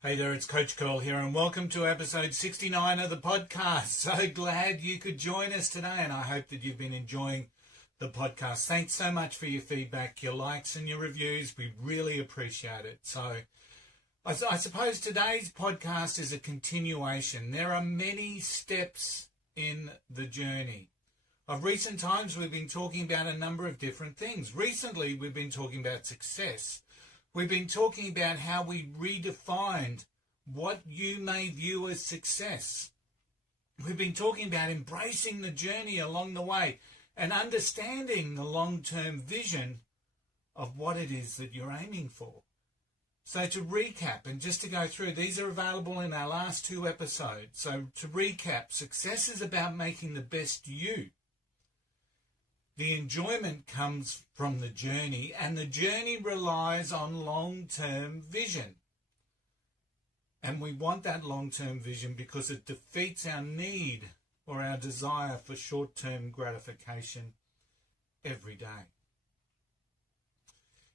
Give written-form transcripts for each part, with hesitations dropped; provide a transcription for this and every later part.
Hey there, it's Coach Curl here, and welcome to episode 69 of the podcast. So glad you could join us today, and I hope that you've been enjoying the podcast. Thanks so much for your feedback, your likes and your reviews. We really appreciate it. So I suppose today's podcast is a continuation. There are many steps in the journey. Of recent times, we've been talking about a number of different things. Recently, we've been talking about success. We've been talking about how we redefined what you may view as success. We've been talking about embracing the journey along the way and understanding the long-term vision of what it is that you're aiming for. So to recap, and just to go through, these are available in our last two episodes. So to recap, success is about making the best you. The enjoyment comes from the journey, and the journey relies on long-term vision. And we want that long-term vision because it defeats our need or our desire for short-term gratification every day.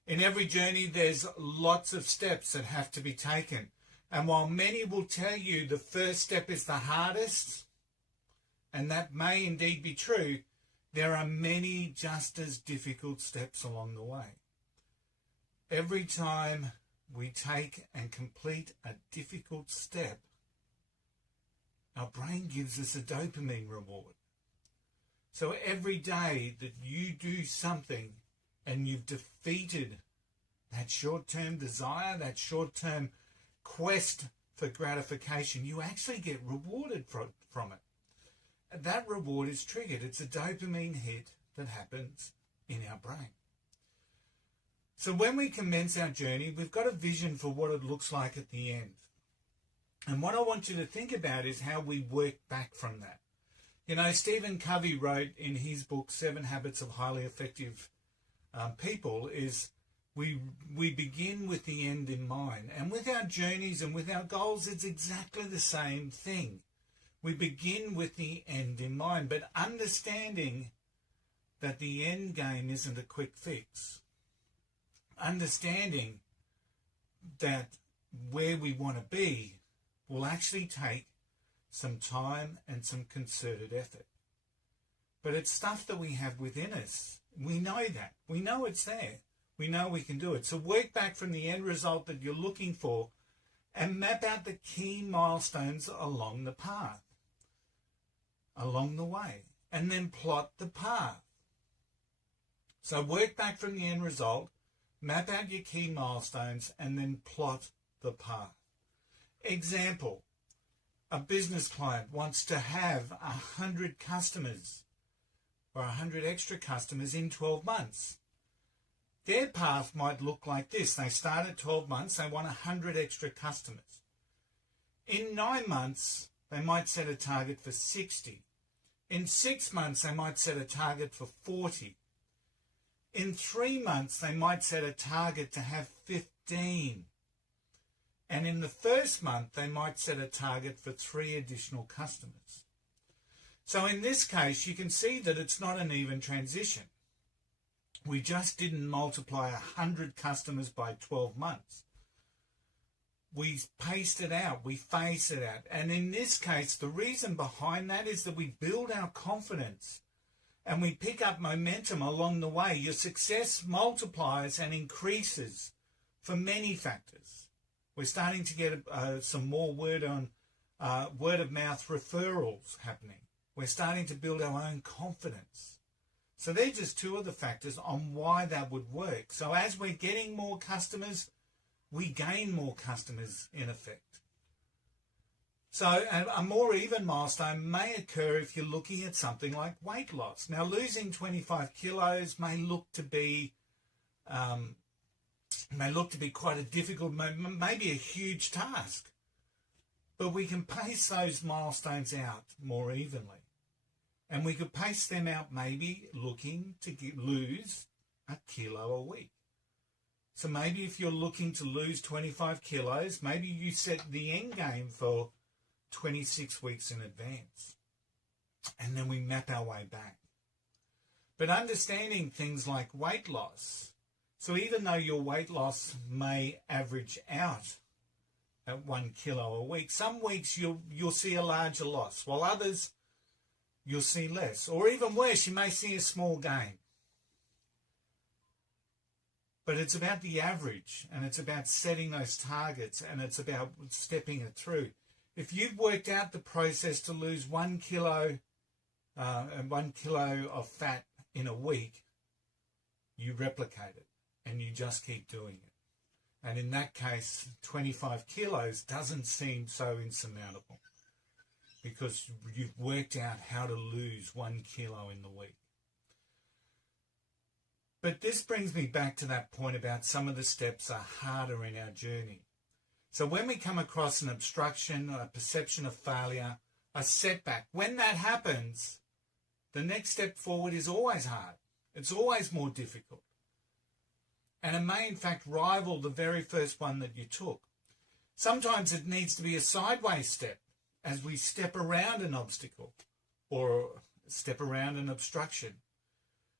In every journey, there's lots of steps that have to be taken. And while many will tell you the first step is the hardest, and that may indeed be true, there are many just as difficult steps along the way. Every time we take and complete a difficult step, our brain gives us a dopamine reward. So every day that you do something and you've defeated that short-term desire, that short-term quest for gratification, you actually get rewarded from it. That reward is triggered. It's a dopamine hit that happens in our brain. So when we commence our journey, we've got a vision for what it looks like at the end. And what I want you to think about is how we work back from that. You know, Stephen Covey wrote in his book, 7 Habits of Highly Effective People, is we begin with the end in mind. And with our journeys and with our goals, it's exactly the same thing. We begin with the end in mind, but understanding that the end game isn't a quick fix. Understanding that where we want to be will actually take some time and some concerted effort. But it's stuff that we have within us. We know that. We know it's there. We know we can do it. So work back from the end result that you're looking for and map out the key milestones along the path. Along the way, and then plot the path. So work back from the end result, map out your key milestones, and then plot the path. Example, a business client wants to have 100 customers or 100 extra customers in 12 months. Their path might look like this. They start at 12 months, they want 100 extra customers. In 9 months, they might set a target for 60. In 6 months, they might set a target for 40. In 3 months, they might set a target to have 15. And in the first month, they might set a target for 3 additional customers. So in this case, you can see that it's not an even transition. We just didn't multiply 100 customers by 12 months. We pace it out, we phase it out. And in this case, the reason behind that is that we build our confidence and we pick up momentum along the way. Your success multiplies and increases for many factors. We're starting to get some more word of mouth referrals happening. We're starting to build our own confidence. So they're just 2 of the factors on why that would work. So as we're getting more customers, we gain more customers in effect. So a more even milestone may occur if you're looking at something like weight loss. Now, losing 25 kilos may look to be quite a difficult, maybe a huge task. But we can pace those milestones out more evenly. And we could pace them out maybe looking to lose a kilo a week. So maybe if you're looking to lose 25 kilos, maybe you set the end game for 26 weeks in advance. And then we map our way back. But understanding things like weight loss. So even though your weight loss may average out at 1 kilo a week. Some weeks you'll see a larger loss, while others you'll see less. Or even worse, you may see a small gain. But it's about the average, and it's about setting those targets, and it's about stepping it through. If you've worked out the process to lose 1 kilo and 1 kilo of fat in a week, you replicate it and you just keep doing it. And in that case, 25 kilos doesn't seem so insurmountable because you've worked out how to lose 1 kilo in the week. But this brings me back to that point about some of the steps are harder in our journey. So when we come across an obstruction, a perception of failure, a setback, when that happens, the next step forward is always hard. It's always more difficult. And it may in fact rival the very first one that you took. Sometimes it needs to be a sideways step as we step around an obstacle or step around an obstruction.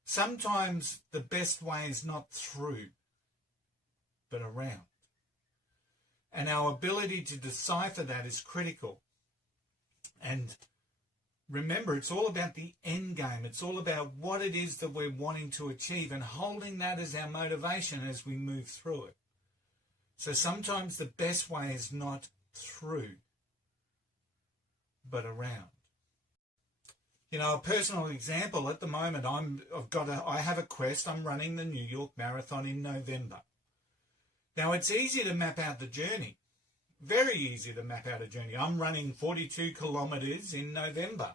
Sometimes the best way is not through, but around. And our ability to decipher that is critical. And remember, it's all about the end game. It's all about what it is that we're wanting to achieve and holding that as our motivation as we move through it. So sometimes the best way is not through, but around. You know, a personal example, at the moment, I have a quest. I'm running the New York Marathon in November. Now, it's easy to map out the journey. Very easy to map out a journey. I'm running 42 kilometers in November.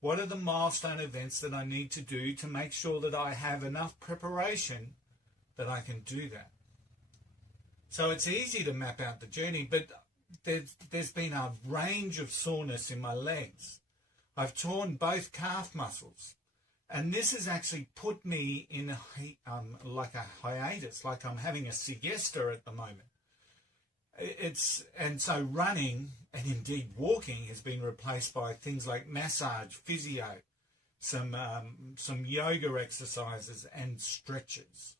What are the milestone events that I need to do to make sure that I have enough preparation that I can do that? So it's easy to map out the journey, but there's been a range of soreness in my legs. I've torn both calf muscles, and this has actually put me in like a hiatus, like I'm having a siesta at the moment. And so running and indeed walking has been replaced by things like massage, physio, some yoga exercises and stretches.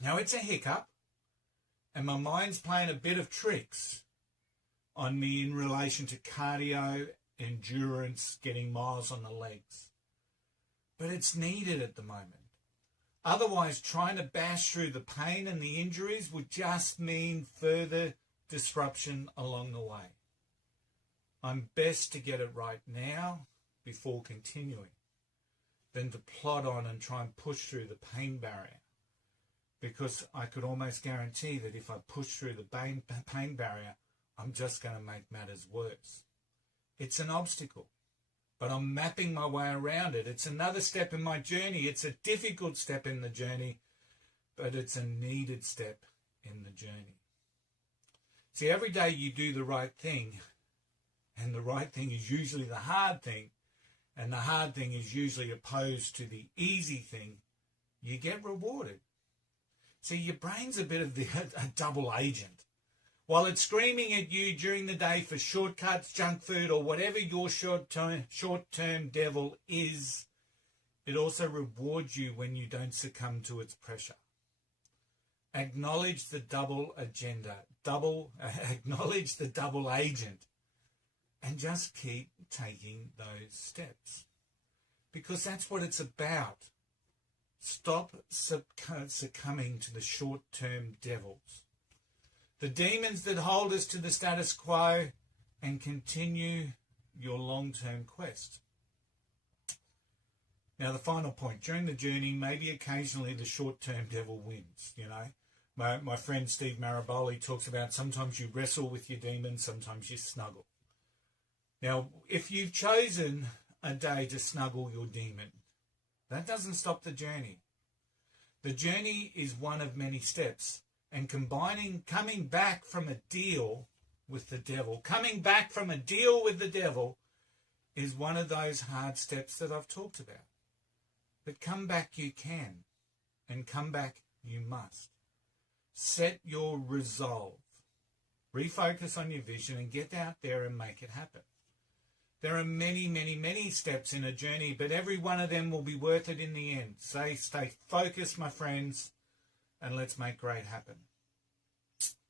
Now it's a hiccup, and my mind's playing a bit of tricks on me in relation to cardio, endurance, getting miles on the legs. But it's needed at the moment. Otherwise, trying to bash through the pain and the injuries would just mean further disruption along the way. I'm best to get it right now before continuing than to plod on and try and push through the pain barrier, because I could almost guarantee that if I push through the pain barrier, I'm just going to make matters worse. It's an obstacle, but I'm mapping my way around it. It's another step in my journey. It's a difficult step in the journey, but it's a needed step in the journey. See, every day you do the right thing, and the right thing is usually the hard thing, and the hard thing is usually opposed to the easy thing, you get rewarded. See, your brain's a bit of a double agent. While it's screaming at you during the day for shortcuts, junk food, or whatever your short-term devil is, it also rewards you when you don't succumb to its pressure. Acknowledge the double agenda, acknowledge the double agent, and just keep taking those steps. Because that's what it's about. Stop succumbing to the short-term devils, the demons that hold us to the status quo, and continue your long-term quest. Now, the final point, during the journey, maybe occasionally the short-term devil wins, you know. My friend Steve Maraboli talks about sometimes you wrestle with your demons, sometimes you snuggle. Now, if you've chosen a day to snuggle your demon, that doesn't stop the journey. The journey is one of many steps. And coming back from a deal with the devil, is one of those hard steps that I've talked about. But come back you can, and come back you must. Set your resolve. Refocus on your vision and get out there and make it happen. There are many, many, many steps in a journey, but every one of them will be worth it in the end. Stay focused, my friends, and let's make great happen.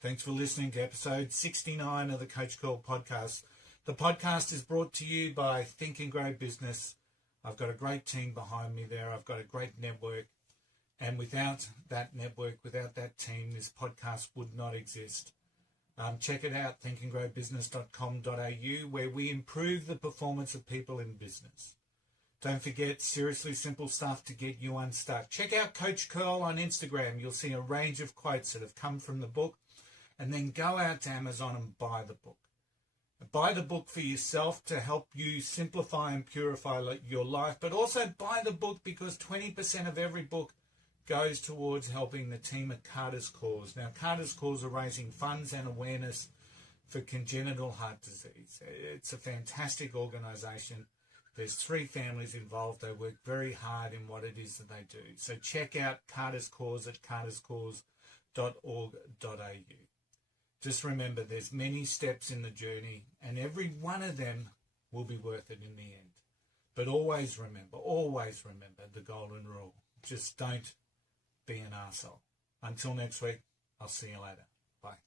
Thanks for listening to episode 69 of the Coach Call podcast. The podcast is brought to you by Think and Grow Business. I've got a great team behind me there. I've got a great network. And without that network, without that team, this podcast would not exist. Check it out, thinkandgrowbusiness.com.au, where we improve the performance of people in business. Don't forget, seriously simple stuff to get you unstuck. Check out Coach Curl on Instagram. You'll see a range of quotes that have come from the book. And then go out to Amazon and buy the book. Buy the book for yourself to help you simplify and purify your life, but also buy the book because 20% of every book goes towards helping the team at Carter's Cause. Now, Carter's Cause are raising funds and awareness for congenital heart disease. It's a fantastic organisation. There's 3 families involved. They work very hard in what it is that they do. So check out Carter's Cause at carterscause.org.au. Just remember, there's many steps in the journey, and every one of them will be worth it in the end. But always remember the golden rule. Just don't be an arsehole. Until next week, I'll see you later. Bye.